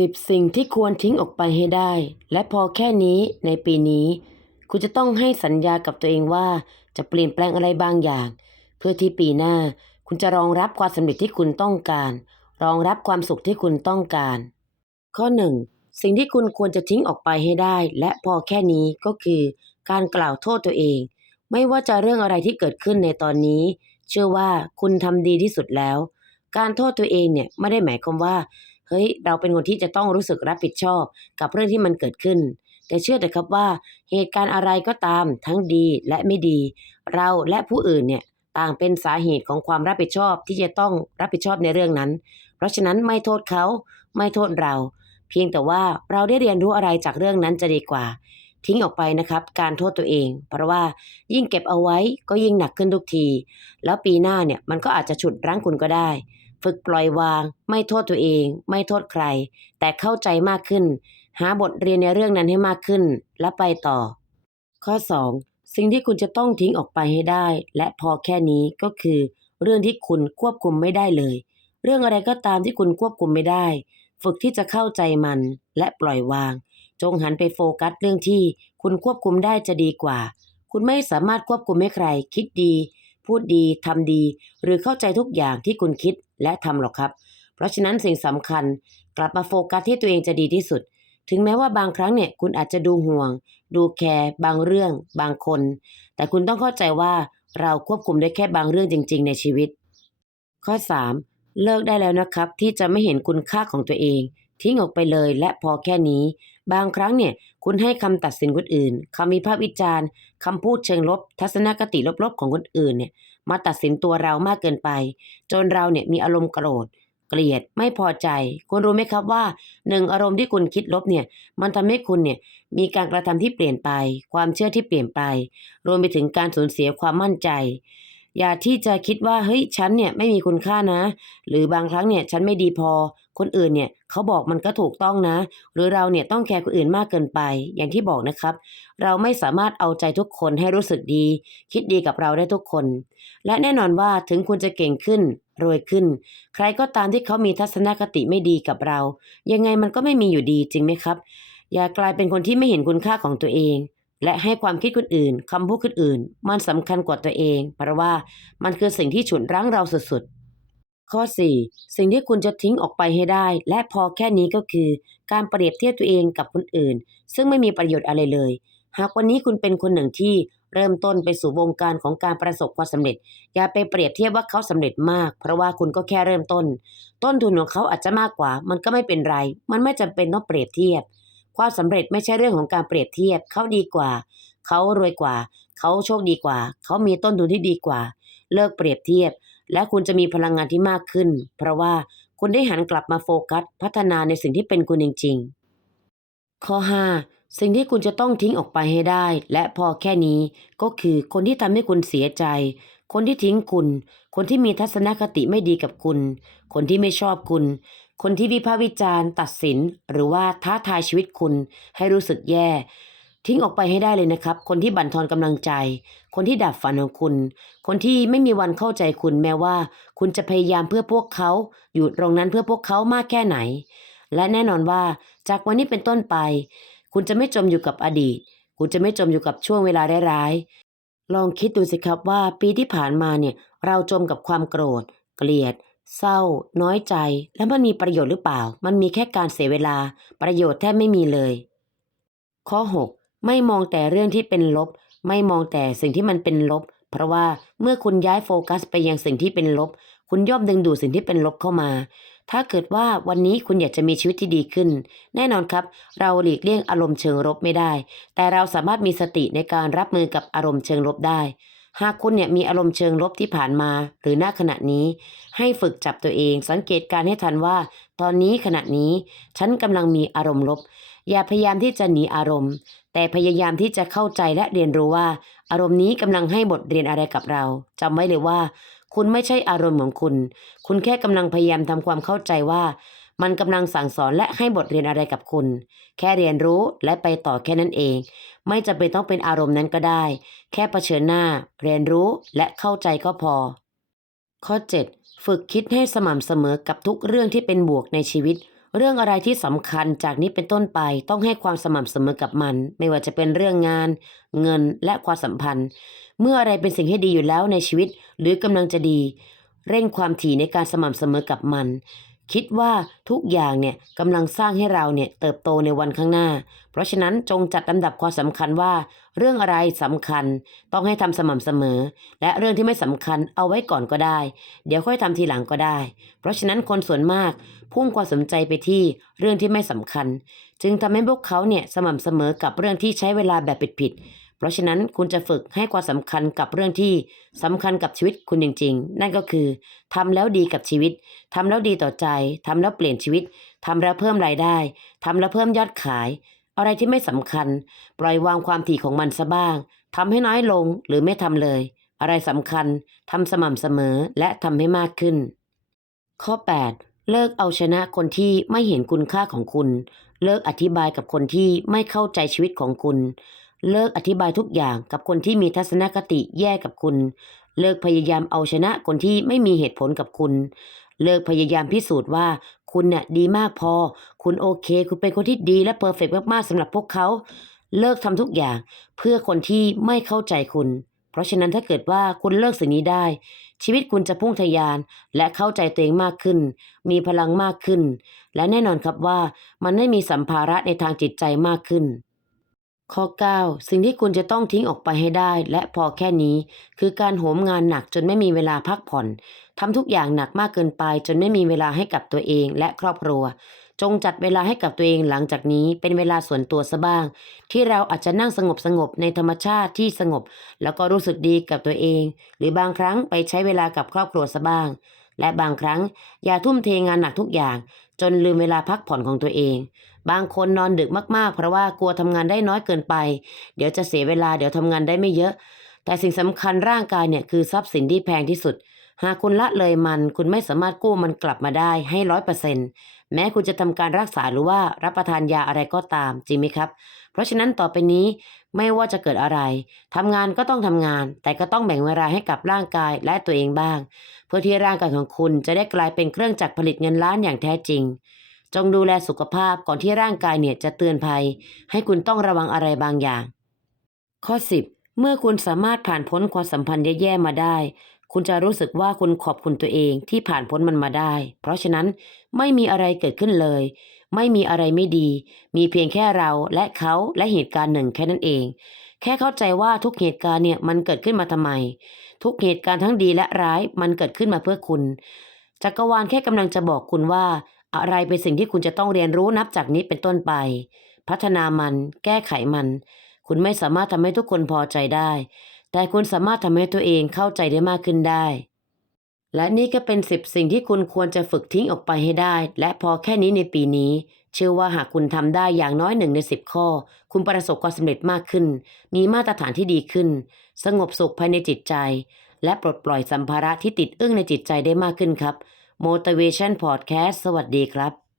10 สิ่งที่ควรทิ้งออกไปให้ได้ และพอแค่นี้ในปีนี้ คุณจะต้องให้สัญญากับตัวเองว่าจะเปลี่ยนแปลงอะไรบางอย่าง เพื่อที่ปีหน้า คุณจะรองรับความสำเร็จที่คุณต้องการ รองรับความสุขที่คุณต้องการ ข้อ 1. สิ่งที่คุณควรจะทิ้งออกไปให้ได้ และพอแค่นี้ก็คือ การกล่าวโทษตัวเอง ไม่ว่าจะเรื่องอะไรที่เกิดขึ้นในตอนนี้ เชื่อว่าคุณทำดีที่สุดแล้ว การโทษตัวเองเนี่ยไม่ได้หมายความว่า เฮ้ย เราเป็นคนที่จะต้องรู้สึกรับผิดชอบ กับเรื่องที่มันเกิดขึ้น แต่เชื่อเถอะครับว่า เหตุการณ์อะไรก็ตามทั้งดีและไม่ดี เราและผู้อื่นเนี่ยต่างเป็นสาเหตุของความรับผิดชอบที่จะต้องรับผิดชอบในเรื่องนั้น เพราะฉะนั้นไม่โทษเขาไม่โทษเรา เพียงแต่ว่าเราได้เรียนรู้อะไรจากเรื่องนั้นจะดีกว่า ทิ้งออกไปนะครับการโทษตัวเอง เพราะว่ายิ่งเก็บเอาไว้ก็ยิ่งหนักขึ้นทุกที แล้วปีหน้าเนี่ยมันก็อาจจะฉุดรั้งคุณก็ได้ ฝึกปล่อยวาง ไม่โทษตัวเอง ไม่โทษใคร แต่เข้าใจมากขึ้น หาบทเรียนในเรื่องนั้นให้มากขึ้น และไปต่อ ข้อ 2. สิ่งที่คุณจะต้องทิ้งออกไปให้ได้ และพอแค่นี้ก็คือ เรื่องที่คุณควบคุมไม่ได้เลย เรื่องอะไรก็ตามที่คุณควบคุมไม่ได้ ฝึกที่จะเข้าใจมันและปล่อยวาง จงหันไปโฟกัสเรื่องที่ คุณควบคุมได้จะดีกว่า คุณไม่สามารถควบคุมให้ใคร คิดดี พูดดีทำดี หรือเข้าใจทุกอย่างที่คุณคิด และทำหรอกครับ เพราะฉะนั้นสิ่งสำคัญกลับมาโฟกัสที่ตัวเองจะดีที่สุด ถึงแม้ว่าบางครั้งเนี่ยคุณอาจจะดูห่วง ดูแคร์บางเรื่อง บางคน แต่คุณต้องเข้าใจว่าเราควบคุมได้แค่บางเรื่องจริง ๆ ในชีวิต ข้อ 3. เลิกได้แล้วนะครับ ที่จะไม่เห็นคุณค่าของตัวเอง ทิ้งออกไปเลยและพอแค่นี้ บางครั้งเนี่ย คุณให้คำตัดสินคนอื่นคำวิพากษ์วิจารณ์คำพูดเชิงลบ ทัศนคติลบๆ ของคนอื่นเนี่ย มาตัดสินตัวเรามากเกินไป จนเราเนี่ยมีอารมณ์โกรธ เกลียดไม่พอใจ คุณรู้ไหมครับว่าหนึ่งอารมณ์ที่คุณคิดลบเนี่ย มันทำให้คุณเนี่ยมีการกระทำที่เปลี่ยนไป ความเชื่อที่เปลี่ยนไป รวมไปถึงการสูญเสียความมั่นใจ อย่าที่จะคิดว่าเฮ้ยฉันเนี่ยไม่มีคุณค่านะ หรือบางครั้งเนี่ยฉันไม่ดีพอ คนอื่นเนี่ยเขาบอกมันก็ถูกต้องนะ หรือเราเนี่ยต้องแคร์คนอื่นมากเกินไป อย่างที่บอกนะครับ เราไม่สามารถเอาใจทุกคนให้รู้สึกดี คิดดีกับเราได้ทุกคน และแน่นอนว่าถึงคุณจะเก่งขึ้นรวยขึ้น ใครก็ตามที่เขามีทัศนคติไม่ดีกับเรา ยังไงมันก็ไม่มีอยู่ดีจริงไหมครับ อย่ากลายเป็นคนที่ไม่เห็นคุณค่าของตัวเอง และให้ความคิดคนอื่นคำพูดคนอื่น มันสำคัญกว่าตัวเอง เพราะว่ามันคือสิ่งที่ฉุดรั้งเราสุดๆ ข้อ 4. สิ่งที่คุณจะทิ้งออกไปให้ได้ และพอแค่นี้ก็คือ การเปรียบเทียบตัวเองกับคนอื่น ซึ่งไม่มีประโยชน์อะไรเลย หากวันนี้คุณเป็นคนหนึ่งที่เริ่มต้นไปสู่วงการของการประสบความสำเร็จ อย่าไปเปรียบเทียบว่าเขาสำเร็จมาก เพราะว่าคุณก็แค่เริ่มต้น ต้นทุนของเขาอาจจะมากกว่า มันก็ไม่เป็นไร มันไม่จำเป็นต้องเปรียบเทียบ ความสำเร็จไม่ใช่เรื่องของการเปรียบเทียบเขาดีกว่า เขารวยกว่า เขาโชคดีกว่า เขามีต้นทุนที่ดีกว่า เลิกเปรียบเทียบ และคุณจะมีพลังงานที่มากขึ้น เพราะว่าคุณได้หันกลับมาโฟกัส พัฒนาในสิ่งที่เป็นคุณจริง ๆ ข้อ 5 สิ่งที่คุณจะต้องทิ้งออกไปให้ได้ และพอแค่นี้ก็คือคนที่ทำให้คุณเสียใจ คนที่ทิ้งคุณ คนที่มีทัศนคติไม่ดีกับคุณ คนที่ไม่ชอบคุณ คนที่วิพากษ์วิจารณ์ตัดสินหรือว่าท้าทายชีวิตคุณให้รู้สึกแย่ ทิ้งออกไปให้ได้เลยนะครับ คนที่บั่นทอนกำลังใจ คนที่ดับฝันของคุณ คนที่ไม่มีวันเข้าใจคุณแม้ว่า คุณจะพยายามเพื่อพวกเขาอยู่ตรงนั้นเพื่อพวกเขามากแค่ไหน และแน่นอนว่าจากวันนี้เป็นต้นไป คุณจะไม่จมอยู่กับอดีต คุณจะไม่จมอยู่กับช่วงเวลาร้ายๆลองคิดดูสิครับว่าปีที่ผ่านมาเนี่ยเราจมกับความโกรธ เกลียด เศร้า น้อยใจ แล้วมันมีประโยชน์หรือเปล่า มันมีแค่การเสียเวลา ประโยชน์แทบไม่มีเลย ข้อ 6 ไม่มองแต่เรื่องที่เป็นลบ ไม่มองแต่สิ่งที่มันเป็นลบ เพราะว่าเมื่อคุณย้ายโฟกัสไปยังสิ่งที่เป็นลบ คุณย่อมดึงดูดสิ่งที่เป็นลบเข้ามา ถ้าเกิดว่าวันนี้คุณอยากจะมีชีวิตที่ดีขึ้น แน่นอนครับ เราหลีกเลี่ยงอารมณ์เชิงลบไม่ได้ แต่เราสามารถมีสติในการรับมือกับอารมณ์เชิงลบได้ หากคุณเนี่ยมีอารมณ์เชิงลบที่ผ่านมา หรือณขณะนี้ ให้ฝึกจับตัวเอง สังเกตการให้ทันว่า ตอนนี้ขณะนี้ ฉันกำลังมีอารมณ์ลบ อย่าพยายามที่จะหนีอารมณ์ แต่พยายามที่จะเข้าใจและเรียนรู้ว่า อารมณ์นี้กำลังให้บทเรียนอะไรกับเราจำไว้เลยว่า คุณไม่ใช่อารมณ์ของคุณ คุณแค่กำลังพยายามทำความเข้าใจว่า มันกำลังสั่งสอนและให้บทเรียนอะไรกับคุณ แค่เรียนรู้และไปต่อแค่นั้นเอง ไม่จำเป็นต้องเป็นอารมณ์นั้นก็ได้ แค่เผชิญหน้า เรียนรู้และเข้าใจก็พอ ข้อ 7 ฝึกคิดให้สม่ำเสมอกับทุกเรื่องที่เป็นบวกในชีวิต เรื่องอะไรที่สำคัญจากนี้เป็นต้นไปต้องให้ความสม่ำเสมอกับมัน ไม่ว่าจะเป็นเรื่องงาน เงินและความสัมพันธ์ เมื่ออะไรเป็นสิ่งที่ดีอยู่แล้วในชีวิต หรือกำลังจะดีเร่งความถี่ในการสม่ำเสมอกับมัน คิดว่าทุกอย่างเนี่ยกำลังสร้างให้เราเนี่ยเติบโตในวันข้างหน้า เพราะฉะนั้นจงจัดลำดับความสำคัญว่า เรื่องอะไรสำคัญต้องให้ทำสม่ำเสมอ และเรื่องที่ไม่สำคัญเอาไว้ก่อนก็ได้ เดี๋ยวค่อยทำทีหลังก็ได้ เพราะฉะนั้นคนส่วนมากพุ่งความสนใจไปที่เรื่องที่ไม่สำคัญ จึงทำให้พวกเขาเนี่ยสม่ำเสมอกับเรื่องที่ใช้เวลาแบบผิดๆ เพราะฉะนั้นคุณจะฝึกให้ความสำคัญกับเรื่องที่สำคัญกับชีวิตคุณจริง ๆ นั่นก็คือทำแล้วดีกับชีวิตทำแล้วดีต่อใจทำแล้วเปลี่ยนชีวิตทำแล้วเพิ่มรายได้ทำแล้วเพิ่มยอดขาย อะไรที่ไม่สำคัญ ปล่อยวางความถี่ของมันซะบ้างทำให้น้อยลงหรือไม่ทำเลย อะไรสำคัญทำสม่ำเสมอและทำให้มากขึ้น ข้อ 8 เลิกเอาชนะคนที่ไม่เห็นคุณค่าของคุณ เลิกอธิบายกับคนที่ไม่เข้าใจชีวิตของคุณ เลิกอธิบายทุกอย่างกับคนที่มีทัศนคติแย่กับคุณ เลิกพยายามเอาชนะคนที่ไม่มีเหตุผลกับคุณ เลิกพยายามพิสูจน์ว่าคุณน่ะดีมากพอ คุณโอเค คุณเป็นคนที่ดีและเพอร์เฟกมากๆสำหรับพวกเขา เลิกทำทุกอย่างเพื่อคนที่ไม่เข้าใจคุณ เพราะฉะนั้นถ้าเกิดว่าคุณเลิกสิ่งนี้ได้ ชีวิตคุณจะพุ่งทะยานและเข้าใจตัวเองมากขึ้น มีพลังมากขึ้น และแน่นอนครับว่ามันไม่มีสัมภาระในทางจิตใจมากขึ้น ข้อ 9 สิ่งที่คุณจะต้องทิ้งออกไปให้ได้ และพอแค่นี้ คือการโหมงานหนักจนไม่มีเวลาพักผ่อนทำทุกอย่างหนักมากเกินไป จนไม่มีเวลาให้กับตัวเองและครอบครัว จงจัดเวลาให้กับตัวเองหลังจากนี้เป็นเวลาส่วนตัวซะบ้าง ที่เราอาจจะนั่งสงบสงบในธรรมชาติที่สงบ แล้วก็รู้สึกดีกับตัวเอง หรือบางครั้งไปใช้เวลากับครอบครัวซะบ้าง และบางครั้งอย่าทุ่มเทงานหนักทุกอย่าง จนลืมเวลาพักผ่อนของตัวเอง บางคนนอนดึกมากๆ เพราะว่ากลัวทำงานได้น้อยเกินไป เดี๋ยวจะเสียเวลาเดี๋ยวทำงานได้ไม่เยอะ แต่สิ่งสำคัญร่างกายเนี่ยคือทรัพย์สินที่แพงที่สุด หากคุณละเลยมันคุณไม่สามารถกู้มันกลับมาได้ให้ร้อยเปอร์เซ็นต์แม้คุณจะทำการรักษาหรือว่ารับประทานยาอะไรก็ตามจริงไหมครับ เพราะฉะนั้นต่อไปนี้ไม่ว่าจะเกิดอะไรทำงานก็ต้องทำงาน แต่ก็ต้องแบ่งเวลาให้กับร่างกายและตัวเองบ้าง เพื่อที่ร่างกายของคุณจะได้กลายเป็นเครื่องจักรผลิตเงินล้านอย่างแท้จริง จงดูแลสุขภาพก่อนที่ร่างกายเนี่ยจะเตือนภัย ให้คุณต้องระวังอะไรบางอย่าง ข้อ 10 เมื่อคุณสามารถผ่านพ้นความสัมพันธ์แย่ๆมาได้ คุณจะรู้สึกว่าคุณขอบคุณตัวเองที่ผ่านพ้นมันมาได้ เพราะฉะนั้นไม่มีอะไรเกิดขึ้นเลย ไม่มีอะไรไม่ดี มีเพียงแค่เราและเขาและเหตุการณ์หนึ่งแค่นั้นเอง แค่เข้าใจว่าทุกเหตุการณ์เนี่ยมันเกิดขึ้นมาทำไม ทุกเหตุการณ์ทั้งดีและร้ายมันเกิดขึ้นมาเพื่อคุณจักรวาลแค่กำลังจะบอกคุณว่า อะไรเป็นสิ่งที่คุณจะต้องเรียนรู้นับจากนี้เป็นต้นไป พัฒนามัน แก้ไขมัน คุณไม่สามารถทำให้ทุกคนพอใจได้ แต่คุณสามารถทำให้ตัวเองเข้าใจได้มากขึ้นได้ และนี่ก็เป็นสิบสิ่งที่คุณควรจะฝึกทิ้งออกไปให้ได้ และพอแค่นี้ในปีนี้ เชื่อว่าหากคุณทำได้อย่างน้อยหนึ่งในสิบข้อ คุณประสบความสำเร็จมากขึ้น มีมาตรฐานที่ดีขึ้น สงบสุขภายในจิตใจ และปลดปล่อยสัมภาระที่ติดอึ้งในจิตใจได้มากขึ้นครับ Motivation Podcast สวัสดีครับ